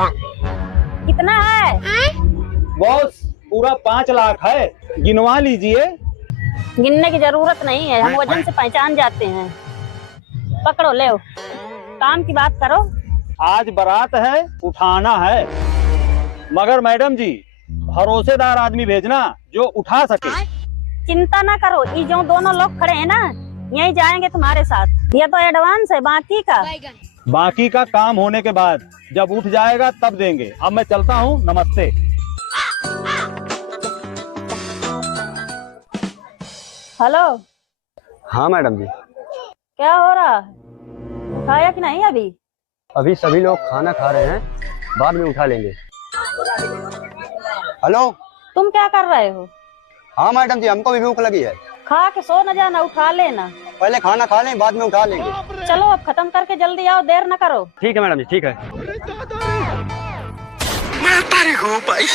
कितना है? बॉस पूरा 5 लाख है, गिनवा लीजिए। गिनने की जरूरत नहीं है, हम वजन से पहचान जाते हैं। पकड़ो, ले काम की बात करो। आज बारात है, उठाना है, मगर मैडम जी भरोसेदार आदमी भेजना जो उठा सके। चिंता ना करो, ये जो दोनों लोग खड़े हैं ना, यही जाएंगे तुम्हारे साथ। ये तो एडवांस है, बाकी का काम होने के बाद जब उठ जाएगा तब देंगे। अब मैं चलता हूँ, नमस्ते। हेलो। हाँ मैडम जी। क्या हो रहा है? उठाया कि नहीं अभी? अभी सभी लोग खाना खा रहे हैं, बाद में उठा लेंगे। हेलो। तुम क्या कर रहे हो? हाँ मैडम जी, हमको भी भूख लगी है। खा के सो न जाना, उठा लेना। पहले खाना खा लें, बाद में उठा लेंगे। चलो अब खत्म करके जल्दी आओ, देर न करो। ठीक है मैडम जी, ठीक है। मैं तारीख हूँ भाई।